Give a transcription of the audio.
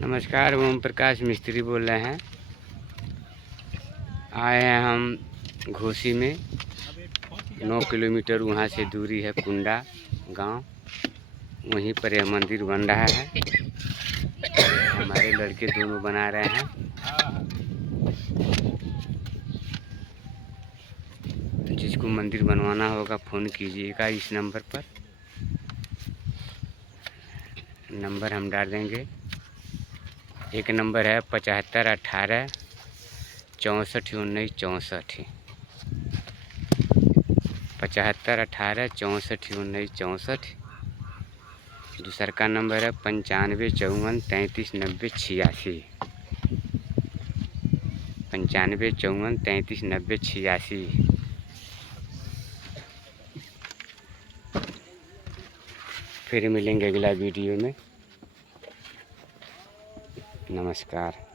नमस्कार, ओम प्रकाश मिस्त्री बोल रहे हैं। आए हैं हम घोसी में। 9 किलोमीटर वहाँ से दूरी है कुंडा गांव। वहीं पर यह मंदिर बन रहा है। हमारे लड़के दोनों बना रहे हैं। जिसको मंदिर बनवाना होगा फ़ोन कीजिएगा इस नंबर पर। नंबर हम डाल देंगे। एक नंबर है 75 18 64 19 64। 75 18 64 19 64। दूसरा का नंबर है 95 54 33 90 86। 95 54 33 90 86। फिर मिलेंगे अगला वीडियो में। नमस्कार।